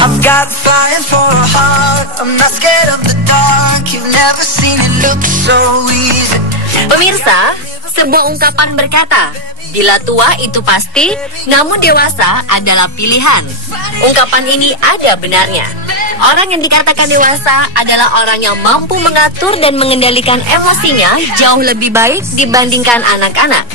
I've got fire for a heart. I'm not scared of the dark. You've never seen it look so easy. Pemirsa, sebuah ungkapan berkata, bila tua itu pasti, namun dewasa adalah pilihan. Ungkapan ini ada benarnya. Orang yang dikatakan dewasa adalah orang yang mampu mengatur dan mengendalikan emosinya jauh lebih baik dibandingkan anak-anak.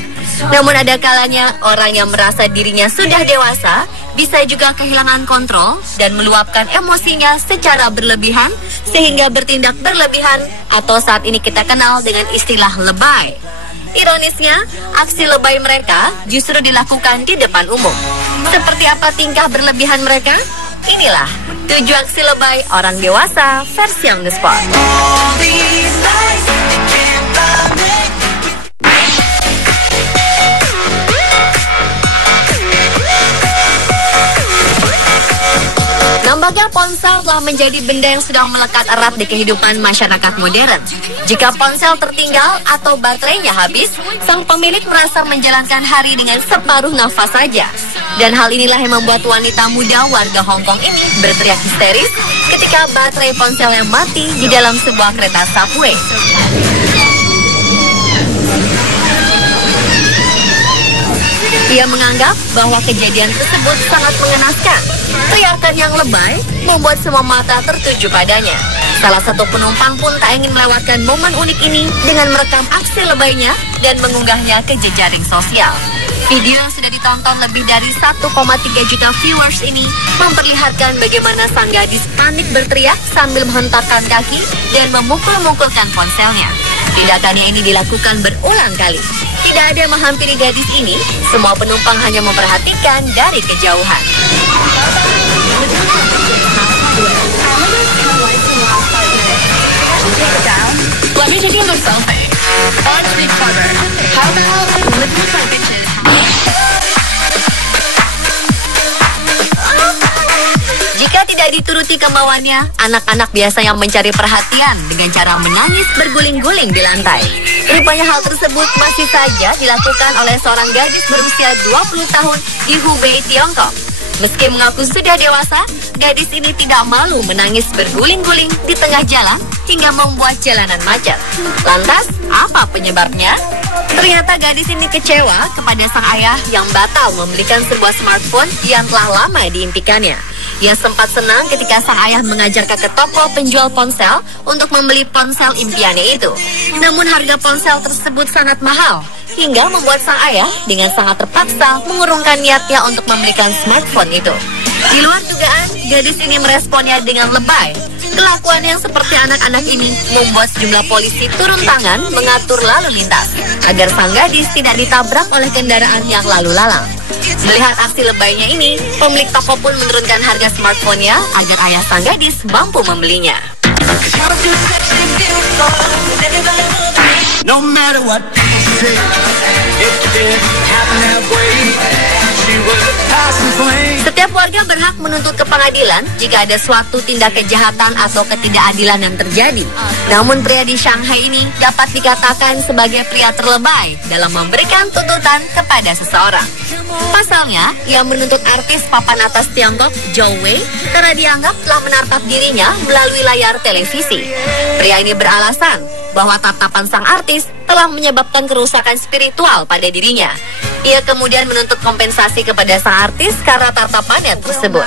Namun ada kalanya orang yang merasa dirinya sudah dewasa bisa juga kehilangan kontrol dan meluapkan emosinya secara berlebihan sehingga bertindak berlebihan atau saat ini kita kenal dengan istilah lebay. Ironisnya, aksi lebay mereka justru dilakukan di depan umum. Seperti apa tingkah berlebihan mereka? Inilah 7 aksi lebay orang dewasa versi On The Spot. Nampaknya ponsel telah menjadi benda yang sudah melekat erat di kehidupan masyarakat modern. Jika ponsel tertinggal atau baterainya habis, sang pemilik merasa menjalankan hari dengan separuh nafas saja. Dan hal inilah yang membuat wanita muda warga Hong Kong ini berteriak histeris ketika baterai ponselnya mati di dalam sebuah kereta subway. Ia menganggap bahwa kejadian tersebut sangat mengenaskan. Teriakan yang lebay membuat semua mata tertuju padanya. Salah satu penumpang pun tak ingin melewatkan momen unik ini dengan merekam aksi lebaynya dan mengunggahnya ke jejaring sosial. Video yang sudah ditonton lebih dari 1,3 juta viewers ini memperlihatkan bagaimana sang gadis panik berteriak sambil menghentakkan kaki dan memukul-mukulkan ponselnya. Tindakannya ini dilakukan berulang kali. Tidak ada yang menghampiri gadis ini, semua penumpang hanya memperhatikan dari kejauhan. Let me take another selfie. I like to be clever. How about living with my bitches? Jika tidak dituruti kemauannya, anak-anak biasanya mencari perhatian dengan cara menangis berguling-guling di lantai. Rupanya hal tersebut masih saja dilakukan oleh seorang gadis berusia 20 tahun di Hubei, Tiongkok. Meski mengaku sudah dewasa, gadis ini tidak malu menangis berguling-guling di tengah jalan hingga membuat jalanan macet. Lantas, apa penyebabnya? Ternyata gadis ini kecewa kepada sang ayah yang batal membelikan sebuah smartphone yang telah lama diimpikannya. Ia sempat senang ketika sang ayah mengajarkan ke toko penjual ponsel untuk membeli ponsel impiannya itu. Namun harga ponsel tersebut sangat mahal, hingga membuat sang ayah dengan sangat terpaksa mengurungkan niatnya untuk membelikan smartphone itu. Di luar dugaan, gadis ini meresponnya dengan lebay. Kelakuan yang seperti anak-anak ini membuat sejumlah polisi turun tangan mengatur lalu lintas agar sang gadis tidak ditabrak oleh kendaraan yang lalu lalang. Melihat aksi lebaynya ini, pemilik toko pun menurunkan harga smartphone-nya agar ayah sang gadis mampu membelinya. No matter what people say, it didn't happen that way. She was a passing flame. Setiap warga berhak menuntut ke pengadilan jika ada suatu tindak kejahatan atau ketidakadilan yang terjadi. Namun pria di Shanghai ini dapat dikatakan sebagai pria terlebay dalam memberikan tuntutan kepada seseorang. Pasalnya, ia menuntut artis papan atas Tiongkok, Zhou Wei, karena dianggap telah menatap dirinya melalui layar televisi. Pria ini beralasan bahwa tatapan sang artis telah menyebabkan kerusakan spiritual pada dirinya. Ia kemudian menuntut kompensasi kepada sang artis karena tatapannya tersebut.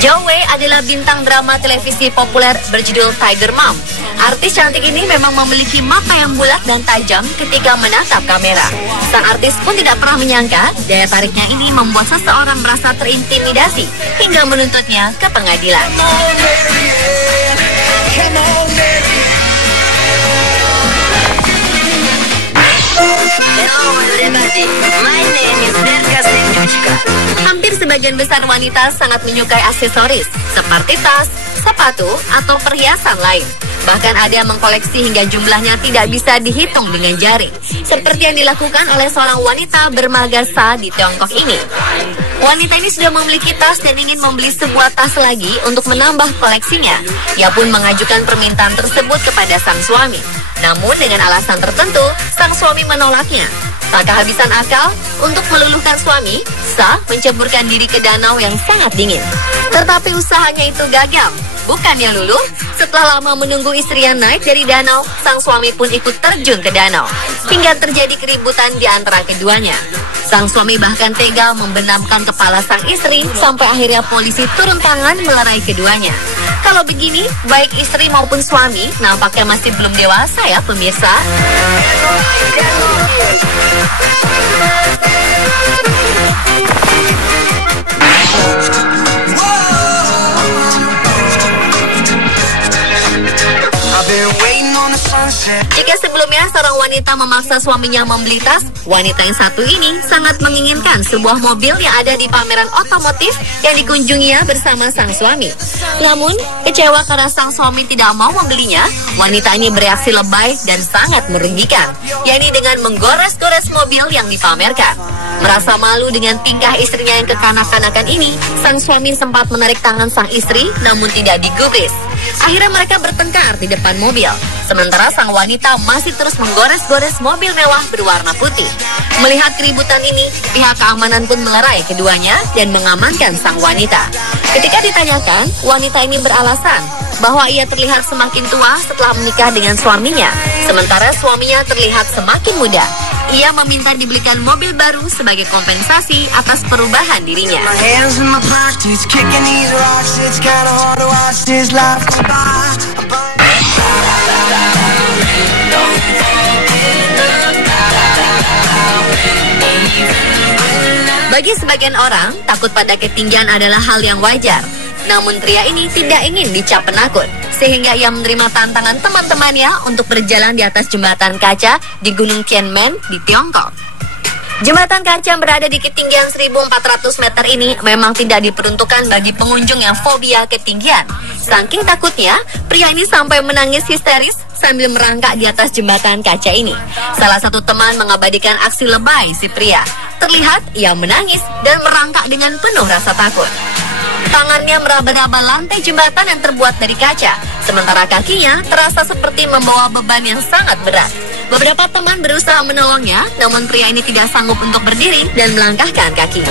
Zhou Wei adalah bintang drama televisi populer berjudul Tiger Mom. Artis cantik ini memang memiliki mata yang bulat dan tajam ketika menatap kamera. Sang artis pun tidak pernah menyangka daya tariknya ini membuat seseorang merasa terintimidasi hingga menuntutnya ke pengadilan. Hampir sebagian besar wanita sangat menyukai aksesoris seperti tas, sepatu, atau perhiasan lain. Bahkan ada yang mengkoleksi hingga jumlahnya tidak bisa dihitung dengan jari, seperti yang dilakukan oleh seorang wanita bermarga Sa di Tiongkok ini. Wanita ini sudah memiliki tas dan ingin membeli sebuah tas lagi untuk menambah koleksinya. Ia pun mengajukan permintaan tersebut kepada sang suami. Namun dengan alasan tertentu, sang suami menolaknya. Tak kehabisan akal, untuk meluluhkan suami, Sa menceburkan diri ke danau yang sangat dingin. Tetapi usahanya itu gagal. Bukannya luluh, setelah lama menunggu istrinya naik dari danau, sang suami pun ikut terjun ke danau. Hingga terjadi keributan di antara keduanya. Sang suami bahkan tega membenamkan kepala sang istri sampai akhirnya polisi turun tangan melerai keduanya. Kalau begini, baik istri maupun suami nampaknya masih belum dewasa ya pemirsa. Jika sebelumnya seorang wanita memaksa suaminya membeli tas, wanita yang satu ini sangat menginginkan sebuah mobil yang ada di pameran otomotif yang dikunjunginya bersama sang suami. Namun, kecewa karena sang suami tidak mau membelinya, wanita ini bereaksi lebay dan sangat merugikan, yakni dengan menggores-gores mobil yang dipamerkan. Merasa malu dengan tingkah istrinya yang kekanak-kanakan ini, sang suami sempat menarik tangan sang istri namun tidak digubris. Akhirnya mereka bertengkar di depan mobil. Sementara sang wanita masih terus menggores-gores mobil mewah berwarna putih. Melihat keributan ini, pihak keamanan pun melerai keduanya dan mengamankan sang wanita. Ketika ditanyakan, wanita ini beralasan bahwa ia terlihat semakin tua setelah menikah dengan suaminya, sementara suaminya terlihat semakin muda. Ia meminta dibelikan mobil baru sebagai kompensasi atas perubahan dirinya. Bagi sebagian orang, takut pada ketinggian adalah hal yang wajar. Namun pria ini tidak ingin dicap penakut, sehingga ia menerima tantangan teman-temannya untuk berjalan di atas jembatan kaca di Gunung Tianmen di Tiongkok. Jembatan kaca yang berada di ketinggian 1.400 meter ini memang tidak diperuntukkan bagi pengunjung yang fobia ketinggian. Saking takutnya, pria ini sampai menangis histeris sambil merangkak di atas jembatan kaca ini. Salah satu teman mengabadikan aksi lebay si pria. Terlihat ia menangis dan merangkak dengan penuh rasa takut. Tangannya meraba-raba lantai jembatan yang terbuat dari kaca, sementara kakinya terasa seperti membawa beban yang sangat berat. Beberapa teman berusaha menolongnya, namun pria ini tidak sanggup untuk berdiri dan melangkahkan kaki.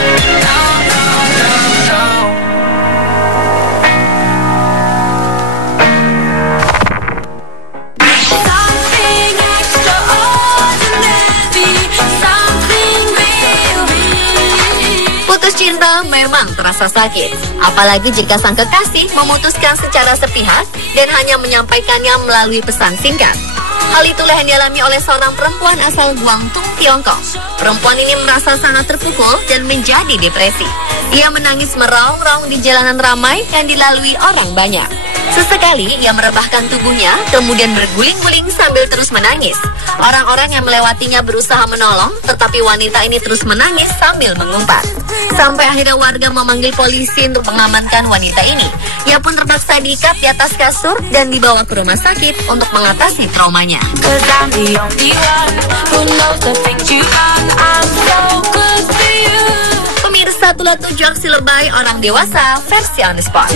Putus cinta memang terasa sakit, apalagi jika sang kekasih memutuskan secara sepihak dan hanya menyampaikannya melalui pesan singkat. Hal itulah yang dialami oleh seorang perempuan asal Guangdong, Tiongkok. Perempuan ini merasa sangat terpukul dan menjadi depresi. Ia menangis meraung-raung di jalanan ramai yang dilalui orang banyak. Sesekali ia merebahkan tubuhnya, kemudian berguling-guling sambil terus menangis. Orang-orang yang melewatinya berusaha menolong, tetapi wanita ini terus menangis sambil mengumpat. Sampai akhirnya warga memanggil polisi untuk mengamankan wanita ini. Ia pun terpaksa diikat di atas kasur dan dibawa ke rumah sakit untuk mengatasi traumanya. Pemirsa, itulah 7 aksi lebay orang dewasa versi on the spot.